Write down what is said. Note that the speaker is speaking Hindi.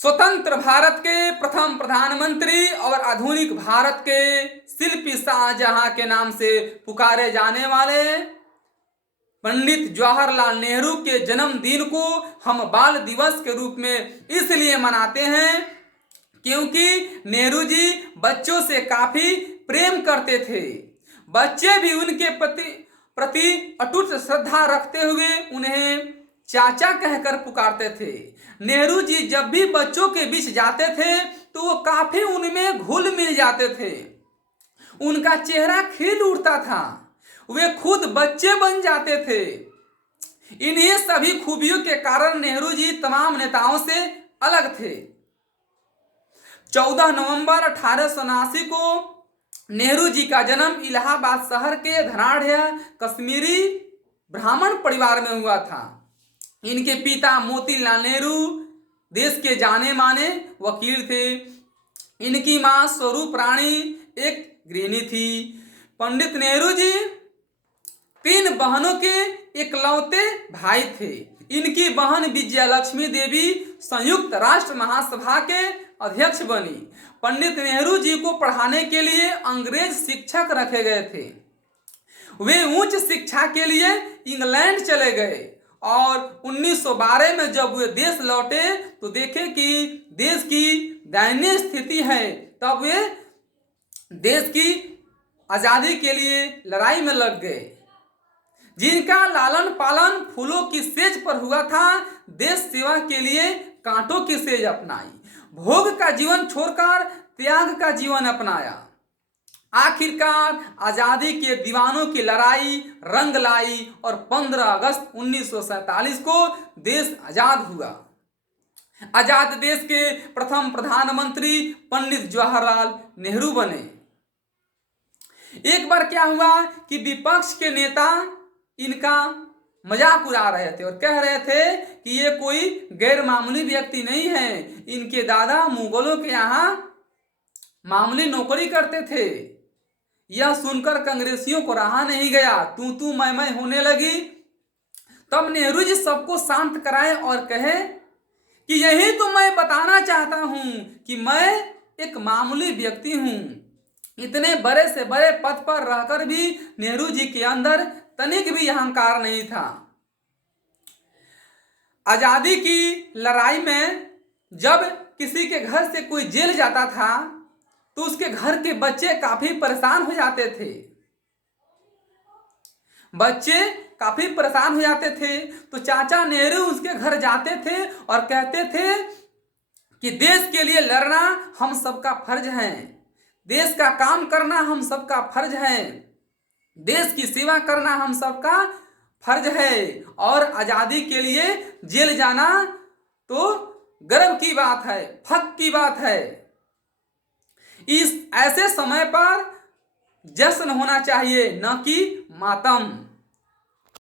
स्वतंत्र भारत के प्रथम प्रधानमंत्री और आधुनिक भारत के शिल्पी शाहजहां के नाम से पुकारे जाने वाले पंडित जवाहरलाल नेहरू के जन्मदिन को हम बाल दिवस के रूप में इसलिए मनाते हैं क्योंकि नेहरू जी बच्चों से काफी प्रेम करते थे। बच्चे भी उनके प्रति अटूट श्रद्धा रखते हुए उन्हें चाचा कहकर पुकारते थे। नेहरू जी जब भी बच्चों के बीच जाते थे तो वो काफी उनमें घुल मिल जाते थे। उनका चेहरा खिल उठता था, वे खुद बच्चे बन जाते थे। इन्हीं सभी खूबियों के कारण नेहरू जी तमाम नेताओं से अलग थे। 14 नवंबर 1879 को नेहरू जी का जन्म इलाहाबाद शहर के धनाढ़ कश्मीरी ब्राह्मण परिवार में हुआ था। इनके पिता मोतीलाल नेहरू देश के जाने माने वकील थे। इनकी मां स्वरूप रानी एक गृहिणी थी। पंडित नेहरू जी 3 बहनों के इकलौते भाई थे। इनकी बहन विजयलक्ष्मी देवी संयुक्त राष्ट्र महासभा के अध्यक्ष बनी। पंडित नेहरू जी को पढ़ाने के लिए अंग्रेज शिक्षक रखे गए थे। वे उच्च शिक्षा के लिए इंग्लैंड चले गए और 1912 में जब वे देश लौटे तो देखे कि देश की दयनीय स्थिति है। तब वे देश की आजादी के लिए लड़ाई में लग गए। जिनका लालन पालन फूलों की सेज पर हुआ था, देश सेवा के लिए कांटों की सेज अपनाई। भोग का जीवन छोड़कर त्याग का जीवन अपनाया। आखिरकार आजादी के दीवानों की लड़ाई रंग लाई और 15 अगस्त 1947 को देश आजाद हुआ। आजाद देश के प्रथम प्रधानमंत्री पंडित जवाहरलाल नेहरू बने। एक बार क्या हुआ कि विपक्ष के नेता इनका मजाक उड़ा रहे थे और कह रहे थे कि ये कोई गैर मामूली व्यक्ति नहीं है। इनके दादा मुगलों के यहाँ मामूली नौकरी करते थे। यह सुनकर कांग्रेसियों को रहा नहीं गया, तू मैं होने लगी। तब नेहरू जी सबको शांत कराए और कहे कि यही तो मैं बताना चाहता हूं कि मैं एक मामूली व्यक्ति हूं। इतने बड़े से बड़े पद पर रहकर भी नेहरू जी के अंदर तनिक भी अहंकार नहीं था। आजादी की लड़ाई में जब किसी के घर से कोई जेल जाता था तो उसके घर के बच्चे काफी परेशान हो जाते थे। बच्चे काफी परेशान हो जाते थे तो चाचा नेहरू उसके घर जाते थे और कहते थे कि देश के लिए लड़ना हम सबका फर्ज है, देश का काम करना हम सबका फर्ज है, देश की सेवा करना हम सबका फर्ज है और आजादी के लिए जेल जाना तो गर्व की बात है, फख्र की बात है। इस ऐसे समय पर जश्न होना चाहिए, न कि मातम।